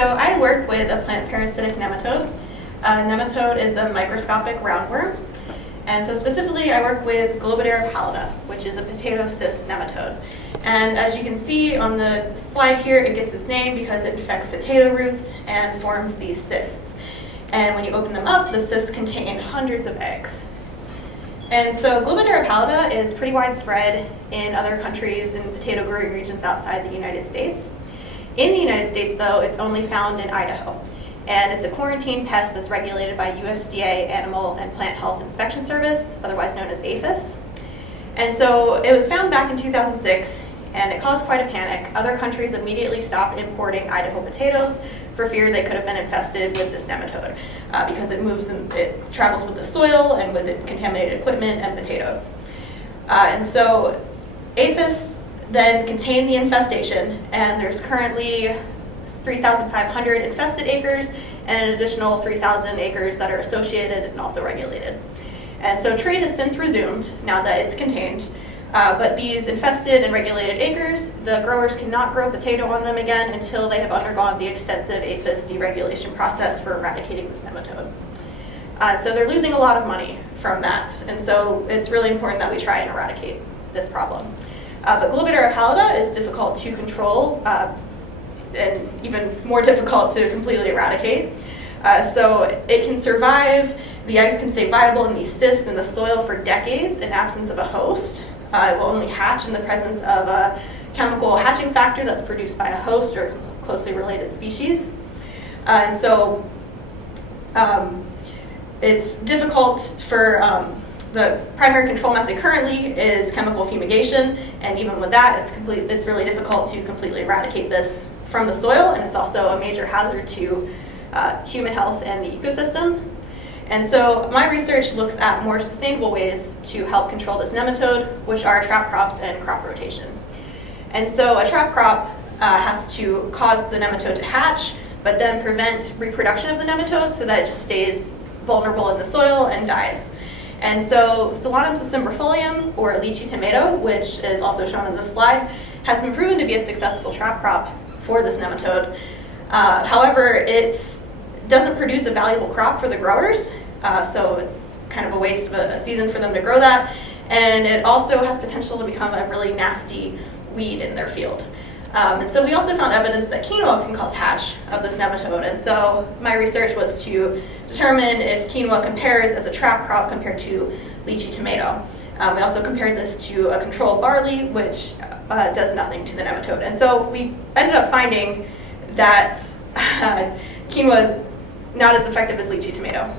So I work with a plant parasitic nematode. Nematode is a microscopic roundworm. And so specifically, I work with Globodera pallida, which is a potato cyst nematode. And as you can see on the slide here, it gets its name because it infects potato roots and forms these cysts. And when you open them up, the cysts contain hundreds of eggs. And so Globodera pallida is pretty widespread in other countries and potato growing regions outside the United States. In the United States, though, it's only found in Idaho. And it's a quarantine pest that's regulated by USDA Animal and Plant Health Inspection Service, otherwise known as APHIS. And so it was found back in 2006, and it caused quite a panic. Other countries immediately stopped importing Idaho potatoes for fear they could have been infested with this nematode because it travels with the soil and with it contaminated equipment and potatoes. And so APHIS then contained the infestation, and there's currently 3,500 infested acres and an additional 3,000 acres that are associated and also regulated. And so trade has since resumed now that it's contained, but these infested and regulated acres, the growers cannot grow potato on them again until they have undergone the extensive APHIS deregulation process for eradicating this nematode. So they're losing a lot of money from that, and so it's really important that we try and eradicate this problem. But Globodera pallida is difficult to control and even more difficult to completely eradicate. So it can survive, the eggs can stay viable in these cysts in the soil for decades in absence of a host. It will only hatch in the presence of a chemical hatching factor that's produced by a host or closely related species. And so it's difficult for the primary control method currently is chemical fumigation, and even with that, it's really difficult to completely eradicate this from the soil, and it's also a major hazard to human health and the ecosystem. And so my research looks at more sustainable ways to help control this nematode, which are trap crops and crop rotation. And so a trap crop has to cause the nematode to hatch, but then prevent reproduction of the nematode so that it just stays vulnerable in the soil and dies. And so Solanum sisymbriifolium, or Litchi tomato, which is also shown in this slide, has been proven to be a successful trap crop for this nematode. However, it doesn't produce a valuable crop for the growers, so it's kind of a waste of a season for them to grow that, and it also has potential to become a really nasty weed in their field. And so we also found evidence that quinoa can cause hatch of this nematode, and so my research was to determine if quinoa compares as a trap crop compared to Litchi tomato. We also compared this to a control barley, which does nothing to the nematode. And so we ended up finding that quinoa is not as effective as Litchi tomato.